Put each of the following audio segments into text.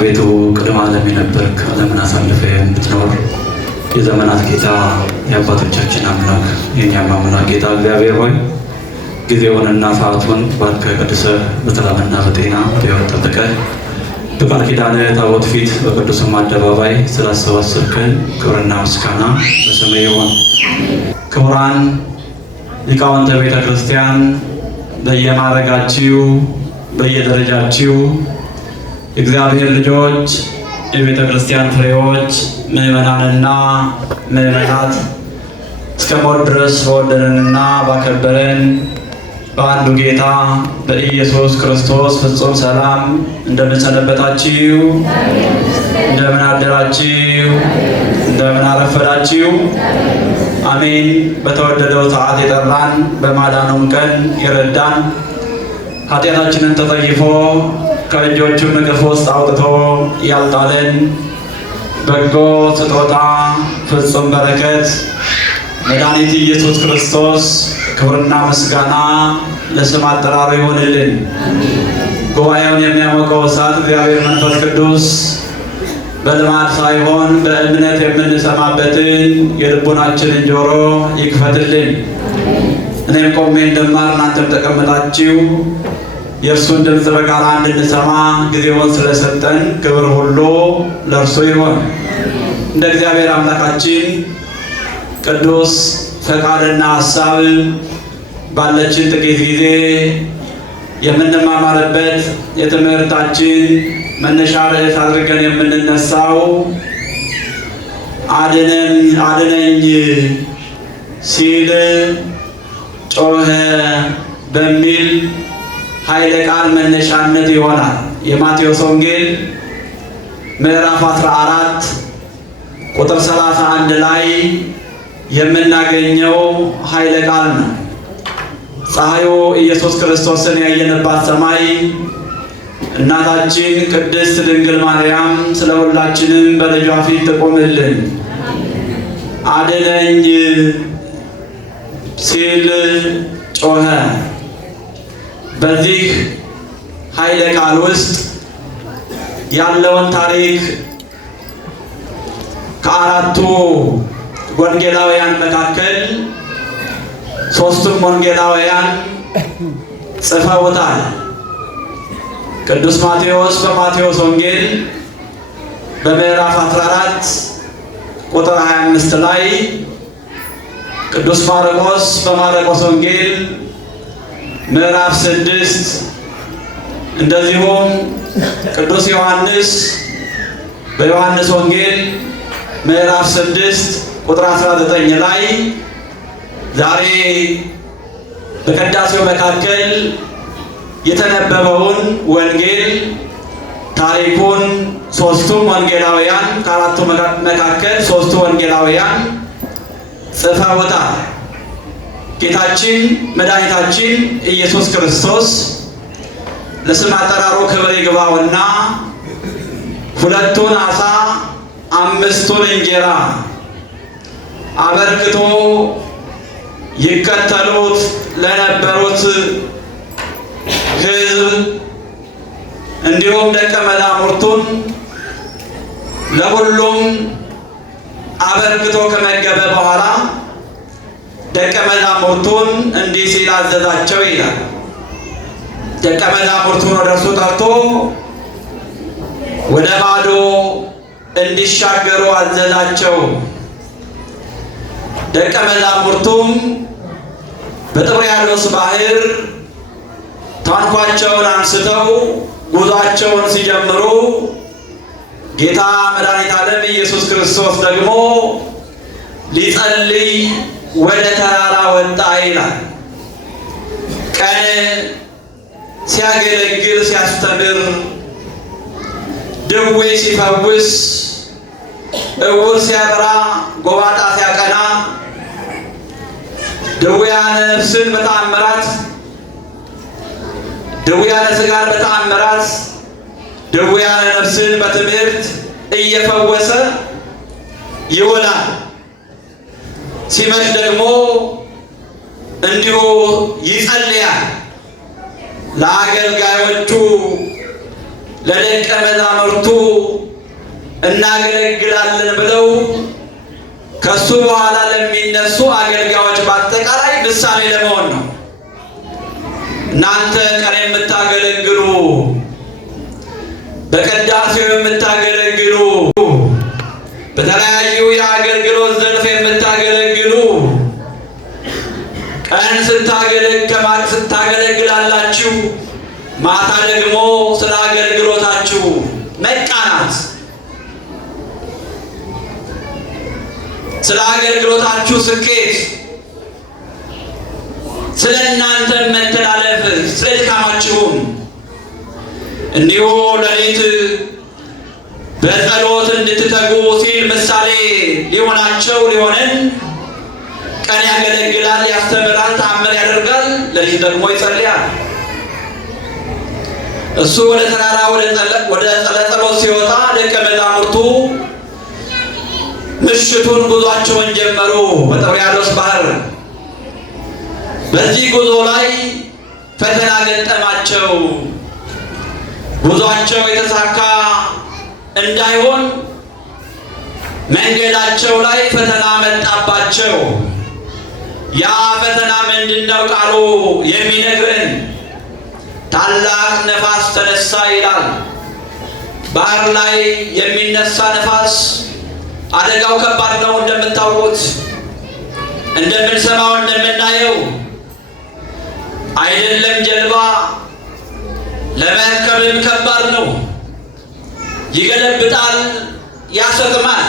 አቤቱ ቅድመ ዓለም የነበርክ ዓለምን አሳልፈህ የምትኖር የዘመናት ጌታ የአባቶቻችን አምላክ የእኛም አምላክ ጌታ እግዚአብሔር ሆይ ጊዜውንና ሰዓቱን ባርከህ ቀድሰህ በሰላምና በጤና በሕይወት ጠብቀህ በቃል ኪዳንህ ታቦት ፊት በቅዱስም አደባባይ ስላሰባሰብከን ክብርና ምስጋና በስምህ ይሁን። ክቡራን ሊቃውንተ ቤተ ክርስቲያን በየማዕረጋችሁ በየደረጃችሁ የእግዚአብሔር ልጆች የቤተ ክርስቲያን ፍሬዎች ምዕመናንና ምዕመናት እስከ ሞት ድረስ በወደደንና ባከበረን በአንዱ ጌታ በኢየሱስ ክርስቶስ ፍጹም ሰላም እንደምን ሰነበታችሁ? እንደምን አደራችሁ? እንደምን አረፈዳችሁ? አሜን። በተወደደው ሰዓት የጠራን በማዳኑም ቀን የረዳን ኃጢአታችንን ተጠይፎ ከእጆቹ ንቅፍ ውስጥ አውጥቶ ያልጣለን በጎ ስጦታ ፍጹም በረከት መድኃኒት ኢየሱስ ክርስቶስ ክብርና ምስጋና ለስም አጠራሩ ይሆንልን። ጉባኤውን የሚያሞቀው እሳት እግዚአብሔር መንፈስ ቅዱስ በልማድ ሳይሆን በእምነት የምንሰማበትን የልቡናችንን ጆሮ ይክፈትልን። እኔም ቆሜ እንደማር እናንተም ተቀምጣችሁ የእርሱን ድምፅ በጋራ እንድንሰማ ጊዜውን ስለሰጠን ክብር ሁሉ ለእርሱ ይሆን። እንደ እግዚአብሔር አምላካችን ቅዱስ ፈቃድና ሐሳብ ባለችን ጥቂት ጊዜ የምንማማርበት የትምህርታችን መነሻ ርዕስ አድርገን የምንነሳው አድነኝ ሲል ጮኸ በሚል ኃይለ ቃል መነሻነት ይሆናል። የማቴዎስ ወንጌል ምዕራፍ 14 ቁጥር 31 ላይ የምናገኘው ኃይለ ቃል ነው። ፀሐዩ ኢየሱስ ክርስቶስን ያየንባት ሰማይ እናታችን ቅድስት ድንግል ማርያም ስለ ሁላችንም በልጇ ፊት ትቆምልን። አድነኝ ሲል ጮኸ። በዚህ ኃይለ ቃል ውስጥ ያለውን ታሪክ ከአራቱ ወንጌላውያን መካከል ሦስቱም ወንጌላውያን ጽፈውታል። ቅዱስ ማቴዎስ በማቴዎስ ወንጌል በምዕራፍ 14 ቁጥር 25 ላይ፣ ቅዱስ ማርቆስ በማርቆስ ወንጌል ምዕራፍ 6 እንደዚሁም ቅዱስ ዮሐንስ በዮሐንስ ወንጌል ምዕራፍ 6 ቁጥር 19 ላይ ዛሬ በቅዳሴው መካከል የተነበበውን ወንጌል ታሪኩን ሦስቱም ወንጌላውያን ከአራቱ መካከል ሦስቱ ወንጌላውያን ጽፈውታል። ጌታችን መድኃኒታችን ኢየሱስ ክርስቶስ ለስም አጠራሩ ክብር ይግባውና 2 ዓሣ 5 እንጀራ አበርክቶ ይከተሉት ለነበሩት ሕዝብ እንዲሁም ደቀ መዛሙርቱን ለሁሉም አበርክቶ ከመገበ በኋላ ደቀ መዛሙርቱን እንዲህ ሲል አዘዛቸው ይላል። ደቀ መዛሙርቱን ወደ እርሱ ጠርቶ ወደ ማዶ እንዲሻገሩ አዘዛቸው። ደቀ መዛሙርቱም በጥብርያዶስ ባህር ታንኳቸውን አንስተው ጉዟቸውን ሲጀምሩ ጌታ መድኃኒተ ዓለም ኢየሱስ ክርስቶስ ደግሞ ሊጸልይ ወደ ተራራ ወጣ ይላል። ቀን ሲያገለግል ሲያስተምር፣ ድዌ ሲፈውስ፣ ዕውር ሲያበራ፣ ጎባጣ ሲያቀና፣ ድውያነ ነፍስን በተአምራት፣ ድውያነ ሥጋን በተአምራት፣ ድውያነ ነፍስን በትምህርት እየፈወሰ ይውላል። ሲመሽ ደግሞ እንዲሁ ይጸልያል። ለአገልጋዮቹ ለደቀ መዛሙርቱ እናገለግላለን ብለው ከሱ በኋላ ለሚነሱ አገልጋዮች በአጠቃላይ ምሳሌ ለመሆን ነው። እናንተ ቀን የምታገለግሉ፣ በቅዳሴው የምታገለግሉ፣ በተለያዩ የአገልግሎት ዘርፍ የምታገለግሉ ቀን ስታገለግላላችሁ፣ ማታ ደግሞ ስለ አገልግሎታችሁ መቃናት፣ ስለ አገልግሎታችሁ ስኬት፣ ስለ እናንተ መተላለፍ፣ ስለ ድካማችሁም እንዲሁ ሌሊት በጸሎት እንድትተጉ ሲል ምሳሌ ሊሆነን ቀን ያገለግላል፣ ያስተምራል፣ ተአምር ያደርጋል፣ ሌሊት ደግሞ ይጸልያል። እሱ ወደ ተራራ ወደ ጸሎት ሲወጣ ደቀ መዛሙርቱ ምሽቱን ጉዟቸውን ጀመሩ በጥብርያዶስ ባህር። በዚህ ጉዞ ላይ ፈተና ገጠማቸው። ጉዟቸው የተሳካ እንዳይሆን መንገዳቸው ላይ ፈተና መጣባቸው። ያ ፈተና ምንድነው? ቃሉ የሚነግረን ታላቅ ነፋስ ተነሳ ይላል። ባህር ላይ የሚነሳ ነፋስ አደጋው ከባድ ነው። እንደምታውቁት፣ እንደምንሰማው፣ እንደምናየው አይደለም ጀልባ ለመርከብም ከባድ ነው። ይገለብጣል፣ ያሰጥማል።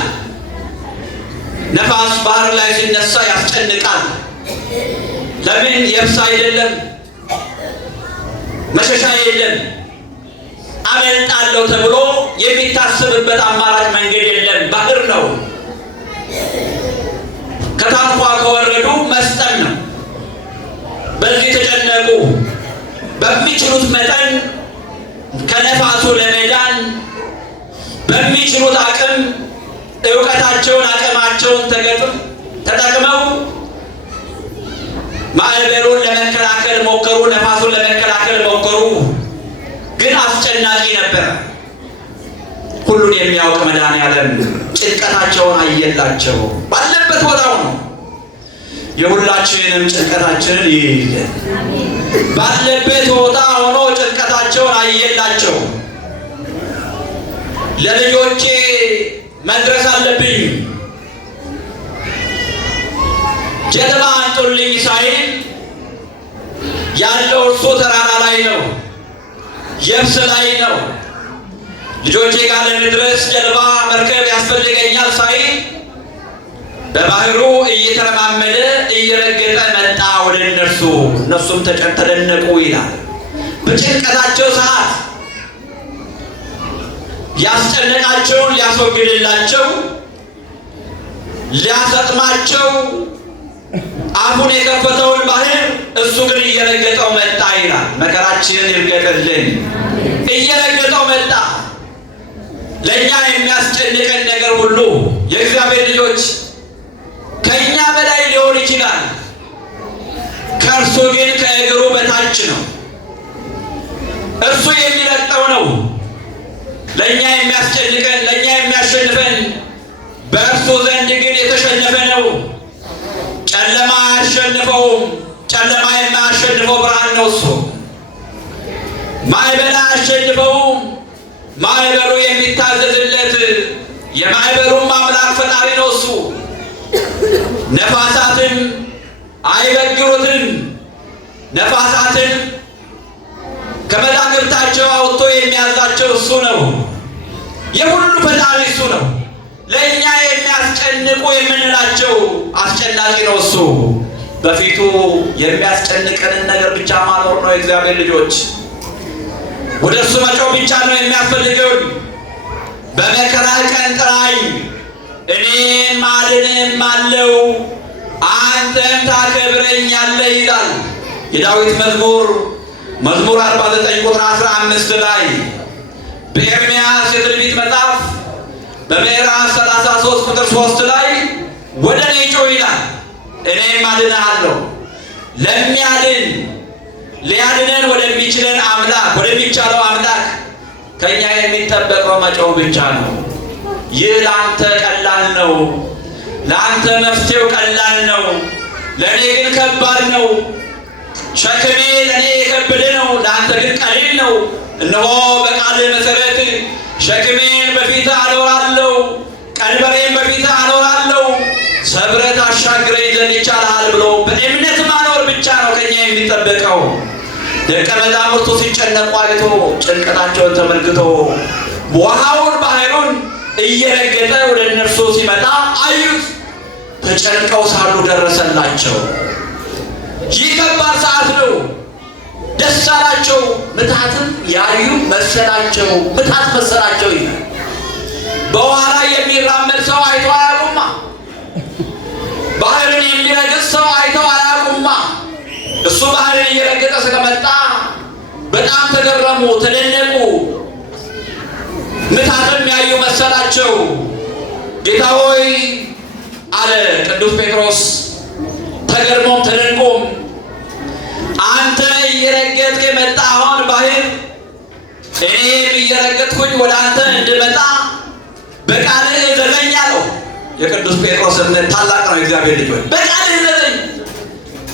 ነፋስ ባህር ላይ ሲነሳ ያስጨንቃል። ለምን? የብስ አይደለም፣ መሸሻ የለም። አመልጣለሁ ተብሎ የሚታሰብበት አማራጭ መንገድ የለም። ባህር ነው። ከታንኳ ከወረዱ መስጠም ነው። በዚህ ተጨነቁ። በሚችሉት መጠን ከነፋሱ ለመዳን በሚችሉት አቅም ዕውቀታቸውን፣ አቅማቸውን ተጠቅመው ማዕበሉን ለመከላከል ሞከሩ። ነፋሱን ለመከላከል ሞከሩ። ግን አስጨናቂ ነበር። ሁሉን የሚያውቅ መድኃኔዓለም ጭንቀታቸውን አየላቸው። ባለበት ቦታው ነው። የሁላችንንም ጭንቀታችንን ይይልን። ባለበት ቦታ ሆኖ ጭንቀታቸውን አየላቸው። ለልጆቼ መድረስ አለብኝ፣ ጀልባ አንጡልኝ ሳይል ያለው እርሱ ተራራ ላይ ነው፣ የብስ ላይ ነው። ልጆቼ ጋር ለመድረስ ጀልባ መርከብ ያስፈልገኛል ሳይል በባህሩ እየተረማመደ እየረገጠ መጣ ወደ እነርሱ። እነሱም ተደነቁ ይላል። በጭንቀታቸው ሰዓት ያስጨነቃቸውን ሊያስወግድላቸው፣ ሊያሰጥማቸው አፉን የከፈተውን ባህር እሱ ግን እየረገጠው መጣ ይላል። መከራችንን ይርገጥልን። እየረገጠው መጣ። ለእኛ የሚያስጨንቀን ነገር ሁሉ የእግዚአብሔር ልጆች ከእኛ በላይ ሊሆን ይችላል። ከእርሱ ግን ከእግሩ በታች ነው። እርሱ የሚረግጠው ነው። ለእኛ የሚያስጨንቀን፣ ለእኛ የሚያሸንፈን በእርሱ ዘንድ ግን የተሸነፈ ነው። ጨለማ አያሸንፈውም። ጨለማ የማያሸንፈው ብርሃን ነው እሱ። ማዕበል አያሸንፈውም። ማዕበሉ የሚታዘዝለት የማዕበሉም አምላክ ፈጣሪ ነው እሱ። ነፋሳትን አይበግሩትም። ነፋሳትን ከመዛግብታቸው አውጥቶ የሚያዛቸው እሱ ነው። የሁሉ ፈጣሪ እሱ ነው። ለእኛ የሚያስጨንቁ የምንላቸው አስጨናቂ ነው እሱ። በፊቱ የሚያስጨንቀንን ነገር ብቻ ማኖር ነው። የእግዚአብሔር ልጆች ወደ እሱ መጮህ ብቻ ነው የሚያስፈልገው። በመከራህ ቀን ጥራኝ እኔም ማድንም አለው አንተም ታከብረኛለህ ይላል የዳዊት መዝሙር 49 ቁጥር 15 ላይ። በኤርምያስ የትንቢት መጽሐፍ በምዕራፍ 33 ቁጥር 3 ላይ ወደ እኔ ጮህ ይላል እኔም አድንሃለሁ። ሊያድነን ወደሚችለን አምላክ፣ ወደሚቻለው አምላክ ከኛ የሚጠበቀው መጮህ ብቻ ነው። ይህ ለአንተ ቀላል ነው። ለአንተ መፍትሄው ቀላል ነው። ለእኔ ግን ከባድ ነው። ሸክሜ ለእኔ የከበደ ነው፣ ለአንተ ግን ቀሊል ነው። እነሆ በቃልህ መሰረት ሸክሜን በፊትህ አኖራለሁ፣ ቀንበሬን በፊትህ አኖራለሁ፣ ሰብረህ ታሻግረኝ ዘንድ ይቻልሃል ብሎ በእምነት ማኖር ብቻ ነው ከኛ የሚጠበቀው። ደቀ መዛሙርቱ ሲጨነቁ አይቶ ጭንቀታቸውን ተመልክቶ ውሃውን ባህሩን እየረገጠ ወደ እነርሱ ሲመጣ አዩት። ተጨንቀው ሳሉ ደረሰላቸው። ይህ ከባድ ሰዓት ነው። ደስ አላቸው። ምትሃትም ያዩ መሰላቸው። ምትሃት መሰላቸው ይላል። በውሃ ላይ የሚራመድ ሰው አይተው አያውቁማ። ባህርን የሚረግጥ ሰው አይተው አያውቁማ። እሱ ባህርን እየረገጠ ስለመጣ በጣም ተገረሙ፣ ተደነቁ። ምትሃትም ያዩ መሰላቸው። ጌታ ሆይ አለ ቅዱስ ጴጥሮስ ተገርሞም ተደንቆም፣ አንተ እየረገጥክ የመጣኸውን ባህር እኔም እየረገጥኩኝ ወደ አንተ እንድመጣ በቃልህ እዘዘኝ አለው። የቅዱስ ጴጥሮስ እምነት ታላቅ ነው። እግዚአብሔር ልጆች በቃልህ እዘዘኝ፣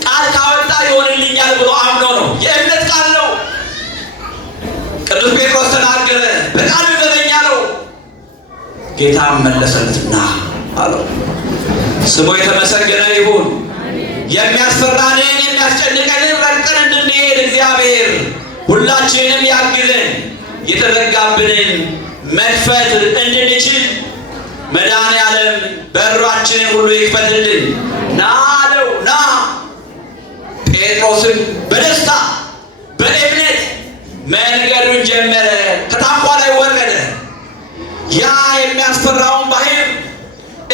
ቃል ካወጣ ይሆንልኛል ብሎ አምኖ ነው። የእምነት ቃል ነው። ቅዱስ ጴጥሮስ ተናገረ፣ በቃልህ እዘዘኝ አለው። ጌታም መለሰለትና አለው። ስሙ የተመሰገነ ይሁን። የሚያስፈራንን የሚያስጨንቀንን ረግጠን እንድንሄድ እግዚአብሔር ሁላችንም ያግዘን። የተዘጋብንን መክፈት እንድንችል መድኃኔዓለም በራችንን ሁሉ ይክፈትልን። ና አለው። ና ጴጥሮስን በደስታ በእምነት መንገዱን ጀመረ። ከታንኳ ላይ ወረደ። ያ የሚያስፈራውን ባህር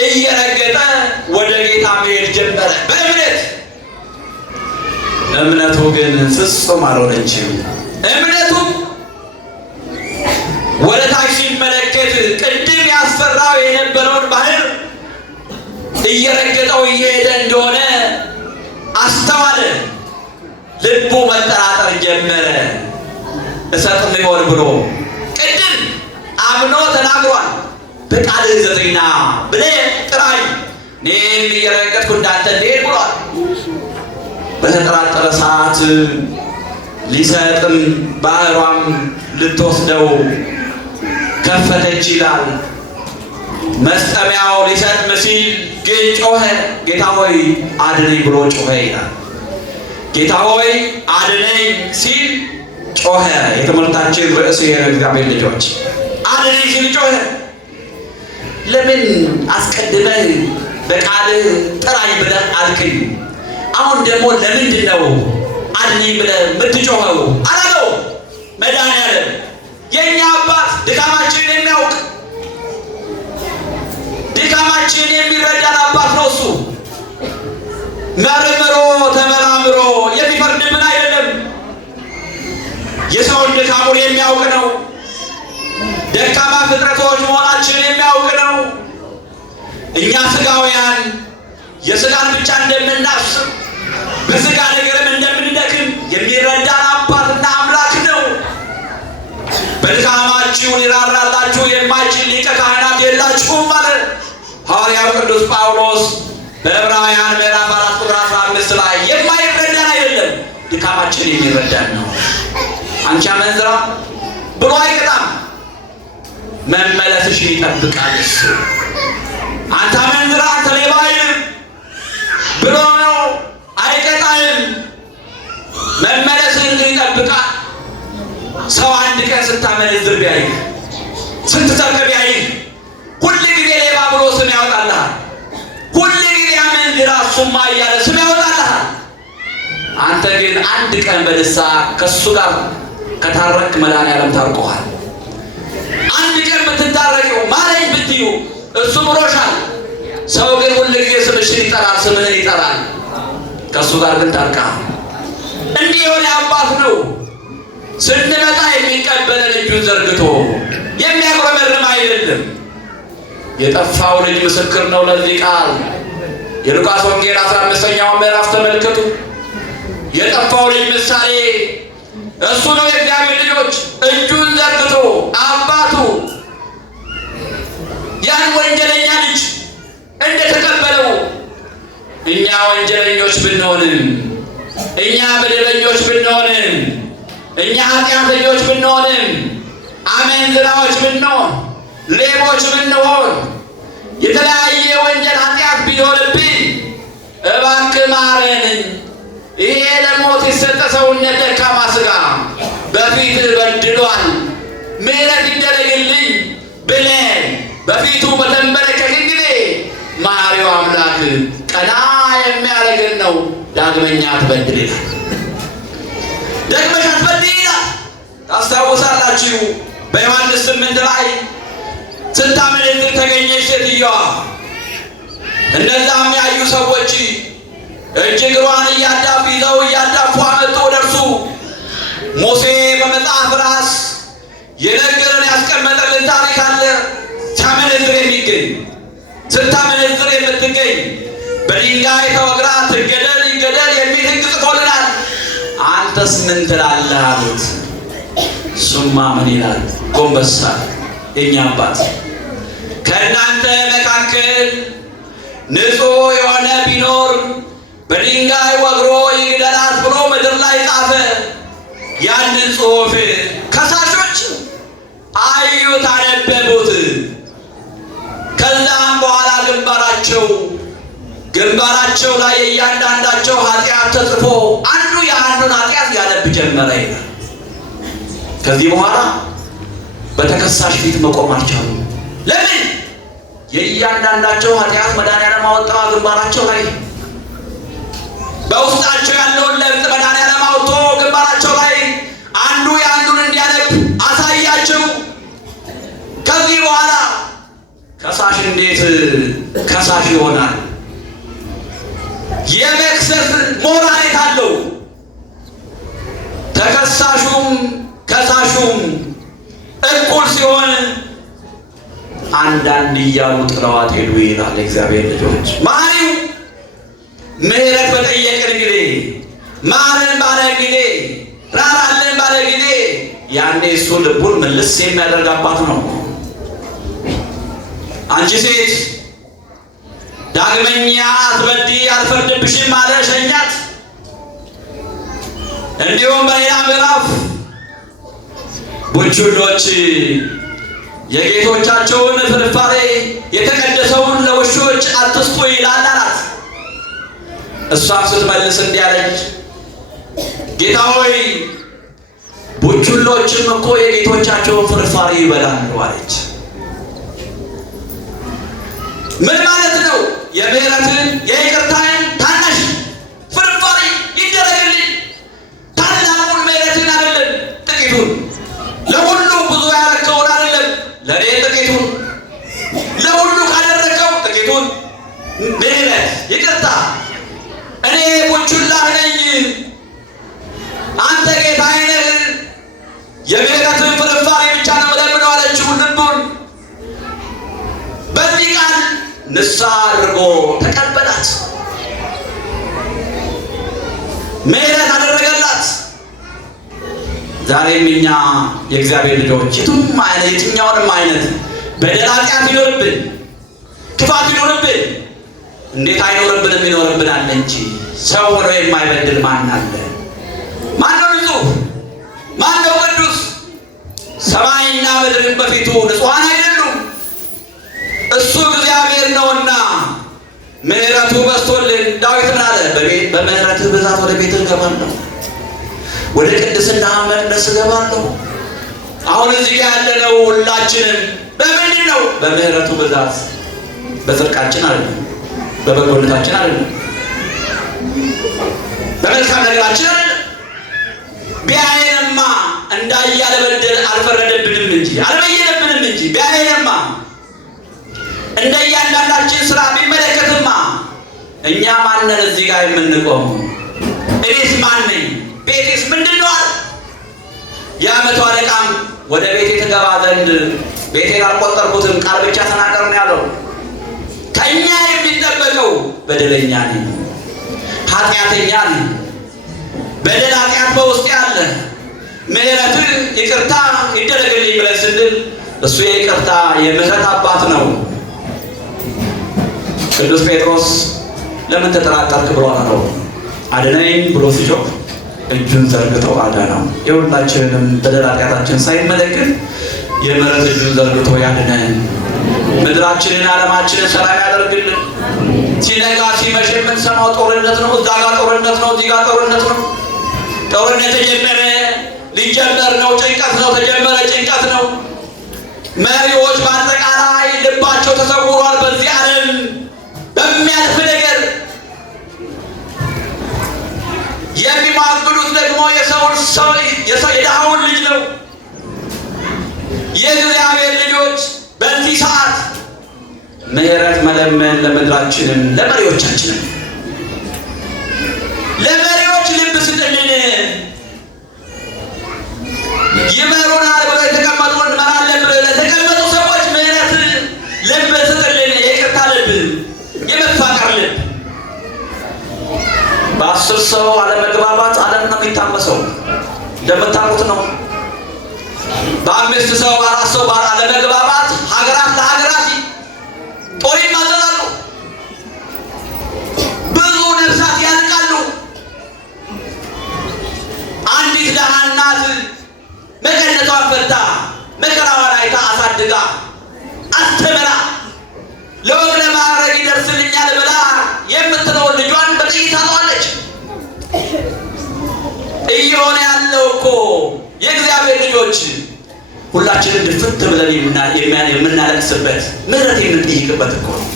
እየረገጠ ወደ ጌታ መሄድ ጀመረ በእምነት። እምነቱ ግን ፍጹም አልሆነችም። እምነቱ ወደ ታች ሲመለከት ቅድም ያስፈራው የነበረውን ባህር እየረገጠው እየሄደ እንደሆነ አስተዋለ። ልቡ መጠራጠር ጀመረ። እሰጥም ይሆን ብሎ ቅድም አምኖ ተናግሯል። በቃልህ እዘዘኝ ብለህ ጥራኝ እኔም እየረገጥኩ እንዳንተ እንድሄድ ብሏል። በተጠራጠረ ሰዓት ሊሰጥም ባህሯም ልትወስደው ከፈተች ይላል። መስጠሚያው ሊሰጥም ሲል ግን ጮኸ። ጌታ ሆይ አድነኝ ብሎ ጮኸ ይላል። ጌታ ሆይ አድነኝ ሲል ጮኸ። የትምህርታችን ርዕስ የእግዚአብሔር ልጆች አድነኝ ሲል ጮኸ። ለምን አስቀድመህ በቃልህ ጥራኝ ብለህ አልክኝ? አሁን ደግሞ ለምንድን ነው አድነኝ ብለህ የምትጮኸው አላለው። መድኃኔዓለም የእኛ አባት ድካማችንን የሚያውቅ ድካማችንን የሚረዳን አባት ነው። እሱ መርምሮ ተመራምሮ የሚፈርድብን አይደለም። የሰውን ድካሙን የሚያውቅ ነው። ደካማ ፍጥረቶች መሆናችንን የሚያውቅ ነው። እኛ ስጋውያን የስጋን ብቻ እንደምናስብ በስጋ ነገርም እንደምንደክም የሚረዳን አባትና አምላክ ነው። በድካማችሁ ሊራራላችሁ የማይችል ሊቀ ካህናት የላችሁም ማለት ሐዋርያው ቅዱስ ጳውሎስ በዕብራውያን ምዕራፍ 4 ቁጥር 15 ላይ የማይረዳን አይደለም፣ ድካማችን የሚረዳን ነው። አንቺ አመንዝራ ብሎ አይቀጣም፣ መመለስሽን ይጠብቃል እሱ። አንተ አመንዝራ አንተ ሌባ አይልም ብሎ ነው አይቀጣም፣ መመለስን ይጠብቃል። ሰው አንድ ቀን ስታመነዝር ቢያይህ ስትሰርቅ ቢያይህ ሁል ጊዜ ሌባ ብሎ ስም ያወጣልሃል። ሁል ጊዜ አመንዝራ እሱማ እያለ ስም ያወጣልሃል። አንተ ግን አንድ ቀን በንስሐ ከእሱ ጋር ከታረቅ መድኃኔዓለም ታርቆሃል። አንድ ቀን ብትታረቂው ማረኝ ብትዩ እሱ ምሮሻል። ሰው ግን ሁል ጊዜ ስምሽን ይጠራል፣ ስምህን ይጠራል። ከእሱ ጋር ግን ታርቀሃል። እንዲህ የሆነ አባት ነው። ስንመጣ የሚቀበለን እጁን ዘርግቶ የሚያጉረመርም አይደለም። የጠፋው ልጅ ምስክር ነው ለዚህ ቃል። የሉቃስ ወንጌል 15ኛው ምዕራፍ ተመልከቱ። የጠፋው ልጅ ምሳሌ እሱ ነው የእግዚአብሔር ልጆች እጁን ዘርግቶ አባቱ ያን ወንጀለኛ ልጅ እንደተቀበለው እኛ ወንጀለኞች ብንሆንም እኛ በደለኞች ብንሆንም እኛ ኃጢአተኞች ብንሆንም አመንዝራዎች ብንሆን ሌቦች ብንሆን የተለያየ ወንጀል ኃጢአት ቢኖርብን እባክህ ማረን፣ ይሄ ለሞት የሰጠ ሰውነት ደካማ ሥጋ በፊት በድሏል፣ ምሕረት ይደረግልኝ ብለን በፊቱ በተንበረከክን ጊዜ መሐሪው አምላክ ቀና የሚያደርገን ነው። ዳግመኛ አትበድል ይላል። ደግመሽ አትበድል ይላል። ታስታውሳላችሁ በዮሐንስ 8 ላይ ስታመነዝር ተገኘች ሴትዮዋ። እነዛም ያዩ ሰዎች እጅ እግሯን እያዳፉ ይዘው እያዳፉ አመጡ ወደ እርሱ። ሙሴ በመጽሐፍ ራስ የነገረን ያስቀመጠልን ታሪክ አለ። ሲያመነዝር የሚገኝ ስታመነዝር የምትገኝ በድንጋይ ተወግራ ትገደል ይገደል የሚል ሕግ ጽፎልናል። አንተስ ምን ትላለህ አሉት። እሱማ ምን ይላል? ጎንበሳ የኛ አባት ከእናንተ መካከል ንጹሕ የሆነ ቢኖር በድንጋይ ወግሮ ይግደላት ብሎ ምድር ላይ ጻፈ። ያንን ጽሑፍ ከሳሾች አዩት፣ አነበቡት። ከዛም በኋላ ግንባራቸው ላይ እያንዳንዳቸው ኃጢአት ተጽፎ አንዱ የአንዱን ኃጢአት ያነብ ጀመረ ይላል። ከዚህ በኋላ በተከሳሽ ፊት መቆም አልቻሉም። ለምን? የእያንዳንዳቸው ኃጢአት መድኃኒዓለም አወጣ ግንባራቸው ላይ። በውስጣቸው ያለውን ለምጽ መድኃኒዓለም አውጥቶ ግንባራቸው ላይ አንዱ የአንዱን እንዲያነብ አሳያቸው። ከዚህ በኋላ ከሳሽ እንዴት ከሳሽ ይሆናል? የመክሰስ ሞራሌት አለው። ተከሳሹም ከሳሹም እኩል ሲሆን አንዳንድ እያሉ ጥለዋት ሄዱ ይላል። እግዚአብሔር ልጆች ማሪው ምሕረት በጠየቅን ጊዜ ማረን ባለ ጊዜ ራራልን ባለ ጊዜ ያኔ እሱ ልቡን መልስ የሚያደርግ አባት ነው። አንቺ ሴት ዳግመኛ አትበድይ አልፈርድብሽም አለ፣ ሸኛት። እንዲሁም በሌላ ምዕራፍ ቡችሎች የጌቶቻቸውን ፍርፋሬ የተቀደሰውን ለውሾች አትስጡ ይላል አላት። እሷም ስትመልስ እንዲህ አለች፣ ጌታ ሆይ ቡችሎችም እኮ የጌቶቻቸውን ፍርፋሬ ይበላሉ አለች። ምን ማለት ነው? የምህረትን የይቅርታን ታናሽ ፍርፋሪ ይደረግልኝ። ታላቁን ምህረትን አይደለም ጥቂቱን፣ ለሁሉ ብዙ ያረከውን አይደለም ለኔ ጥቂቱን፣ ለሁሉ ካደረከው ጥቂቱን ምህረት ይቅርታ። እኔ ቡችላህ ነኝ፣ አንተ ጌታዬ ነህ። የምህረትን ፍርፋሪ ብቻ ነው ለምነው አለችው ልቡን። በዚህ ቃል ንስሐ አድርጎ ተቀበላት፣ ምህረት አደረገላት። ዛሬም እኛ የእግዚአብሔር ልጆች የትኛውንም አይነት በደል ኃጢአት ይኖርብን፣ ክፋት ይኖርብን፣ እንዴት አይኖርብንም? ይኖርብናል እንጂ ሰው ሆኖ የማይበድል ማን አለ? ማን ነው ንጹሕ? ማን ነው ቅዱስ? ሰማይና ምድርን በፊቱ ንጹሐን አይደሉም። እሱ እግዚአብሔር ነውና ምሕረቱ በዝቶልን ዳዊት ምን አለ? በምሕረትህ ብዛት ወደ ቤትህ እገባለሁ፣ ወደ ቅድስና መቅደስ እገባለሁ። አሁን እዚህ ጋር ያለነው ሁላችንም በምንድን ነው? በምሕረቱ ብዛት። በጽድቃችን አይደለም፣ በበጎነታችን አይደለም፣ በመልካም ነገራችን አይደለም። ቢያየንማ እንዳያለ በደል አልፈረደብንም እንጂ አልበየነብንም እንጂ ቢያየንማ እንደ እያንዳንዳችን ስራ ቢመለከትማ እኛ ማንን እዚህ ጋር የምንቆመው? እኔስ ማን ነኝ? ቤቴስ ምንድን ነው? የዓመቱ አለቃም ወደ ቤቴ ትገባ ዘንድ ቤቴን አልቆጠርኩትም፣ ቃል ብቻ ተናገር ነው ያለው። ከእኛ የሚጠበቀው በደለኛ ነኝ፣ ኃጢአተኛ ነኝ። በደል ኃጢአት በውስጤ አለ። ምሕረት ይቅርታ ይደረግልኝ ብለን ስንል እሱ የይቅርታ የምህረት አባት ነው። ቅዱስ ጴጥሮስ ለምን ተጠራጠርክ ብሎ ነው አድነኝ ብሎ ሲጮህ እጁን ዘርግቶ አዳነው። የሁላችንንም በደል ኃጢአታችን ሳይመለከት የምህረት እጁን ዘርግቶ ያድነን። ምድራችንን ዓለማችንን ሰላም ያደርግልን። ሲነጋ ሲመሽ የምንሰማው ጦርነት ነው። እዛ ጋር ጦርነት ነው፣ እዚህ ጋር ጦርነት ነው። ጦርነት ተጀመረ፣ ሊጀመር ነው። ጭንቀት ነው፣ ተጀመረ፣ ጭንቀት ነው። መሪዎች በአጠቃላይ ልባቸው ተሰውሯል በዚህ ዓለም በሚያልፍ ነገር። የሚማግዱት ደግሞ የድሃውን ልጅ ነው። የእግዚአብሔር ልጆች በዚህ ሰዓት ምሕረት መለመን ለምድራችንም ለመሪዎቻችንም ለመሪዎች ልብ ስጥልን። ይመሩናል ብሎ የተቀመጡ እንመራለን ብሎ ለተቀመጡ ሰዎች ምሕረት ልብ ስጥልን። የይቅርታ ልብ፣ የመፋቀር ልብ። በ10 ሰው አለመግባባት ዓለም ነው የሚታመሰው፣ እንደምታውቁት ነው። በ5 ሰው በ4 ሰው አለመግባባት ሀገራት ለሀገራት ጦር ይማዘዛሉ፣ ብዙ ነፍሳት ያልቃሉ። አንዲት ደሃ እናት መቀነቷን ፈታ መከራዋን አይታ አሳድጋ አስተምራ ለወግ ለማዕረግ ይደርስልኛል ብላ የምትለውን ልጇን በጥይት ታጠዋለች። እየሆነ ያለው እኮ የእግዚአብሔር ልጆች ሁላችንም ድፍት ብለን የምናለቅስበት ምሕረት የምንጠይቅበት እኮ ነው።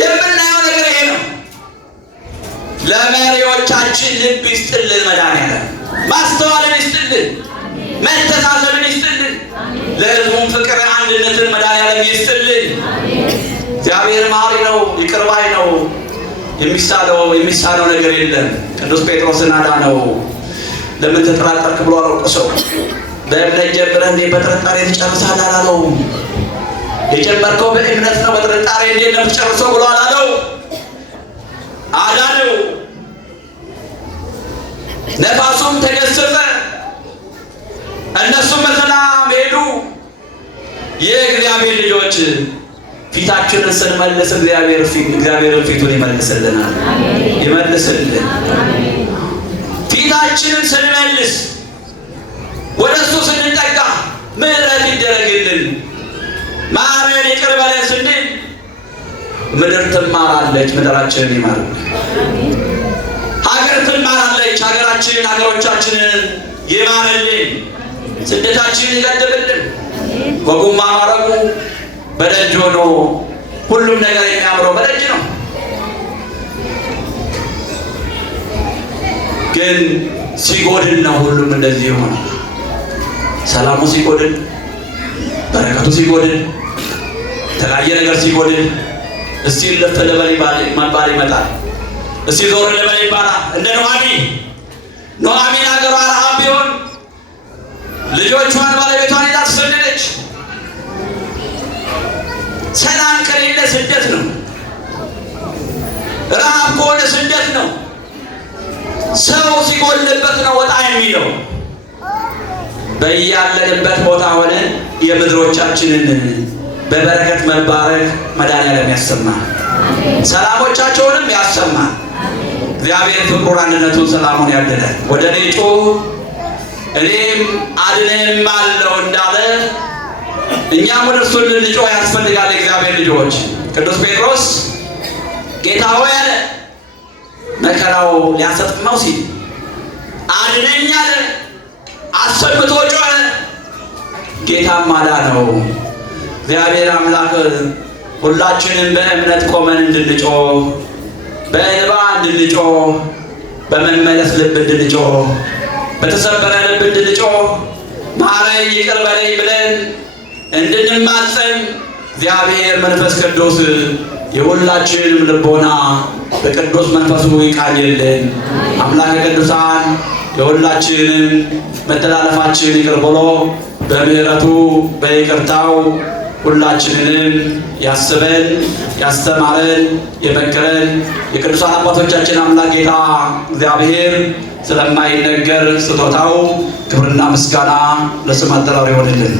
የምናየው ነገር ይሄ ነው። ለመሪዎቻችን ልብ ይስጥልን መድኃኒዓለም፣ ማስተዋልን ይስጥልን፣ መተሳሰብን ይስጥልን፣ ለሕዝቡም ፍቅር አንድነትን መድኃኒዓለም ይስጥልን። እግዚአብሔር መሐሪ ነው፣ ይቅር ባይ ነው። የሚሳነው ነገር የለም። ቅዱስ ጴጥሮስን አዳነው። ለምን ተጠራጠርክ ብሎ አልወቀሰው። በእምነት ጀምረህ እንዴ በጥርጣሬ ትጨርሳለህ አላለውም። የጀመርከው በእምነት ነው፣ በጥርጣሬ እንዴት ነው የምትጨርሰው ብሎ አላለው። አዳነው። ነፋሱም ተገሰጸ፣ እነሱም በሰላም ሄዱ። የእግዚአብሔር ልጆች ፊታችንን ስንመልስ እግዚአብሔርን ፊቱን ይመልስልናል። ይመልስልን። ፊታችንን ስንመልስ ወደ እሱ ስንጠጋ ምሕረት ይደረግልን። ማረን ይቅር በለን ስንል ምድር ትማራለች፣ ምድራችንን ይማራል። ሀገር ትማራለች፣ ሀገሮቻችንን ይማርልን። ስደታችንን ይገድብልን። ወጉማ ማረጉ በደጅ ሆኖ ሁሉም ነገር የሚያምረው በደጅ ነው። ግን ሲጎድል ነው ሁሉም እንደዚህ ሆነ። ሰላሙ ሲጎድል፣ በረከቱ ሲጎድል፣ የተለያየ ነገር ሲጎድል እስቲ ልፍ ልበል መባል ይመጣል። እስቲ ዞር ልበል ይባላል። እንደ ኑኃሚን ሀገሯ ረሃብ ቢሆን ልጆቿን ባለቤቷን ይዛ ተሰደደች። ሰላም ከሌለ ስደት ነው። ረሃብ ከሆነ ስደት ነው። ሰው ሲጎልበት ነው ወጣ የሚለው። በያለንበት ቦታ ሆነን የምድሮቻችንን በበረከት መባረክ መድኃኒዓለም ያሰማል። ሰላሞቻቸውንም ያሰማል። እግዚአብሔር ፍቅሩን፣ አንድነቱን፣ ሰላሙን ያድላል። ወደ እኔ ጩኽ እኔም አድንህም አለው እንዳለ እኛም ወደ እርሱ ልንጮህ ያስፈልጋል። እግዚአብሔር ልጆች ቅዱስ ጴጥሮስ ጌታ ሆይ አለ። መከራው ሊያሰጥመው ሲል አድነኝ አለ። አሰምቶ ጮኸ። ጌታም አዳነው። እግዚአብሔር አምላክ ሁላችንም በእምነት ቆመን እንድንጮህ፣ በእንባ እንድንጮህ፣ በመመለስ ልብ እንድንጮህ፣ በተሰበረ ልብ እንድንጮህ፣ ማረኝ ይቅር በለኝ ብለን እንድንማጸን እግዚአብሔር መንፈስ ቅዱስ የሁላችንም ልቦና በቅዱስ መንፈሱ ይቃኝልን። አምላከ ቅዱሳን የሁላችንም መተላለፋችን ይቅር ብሎ በምሕረቱ በይቅርታው ሁላችንንም ያስበን ያስተማረን የመከረን የቅዱሳን አባቶቻችን አምላክ ጌታ እግዚአብሔር ስለማይነገር ስጦታው ክብርና ምስጋና ለስም አጠራሩ ይሆንልን።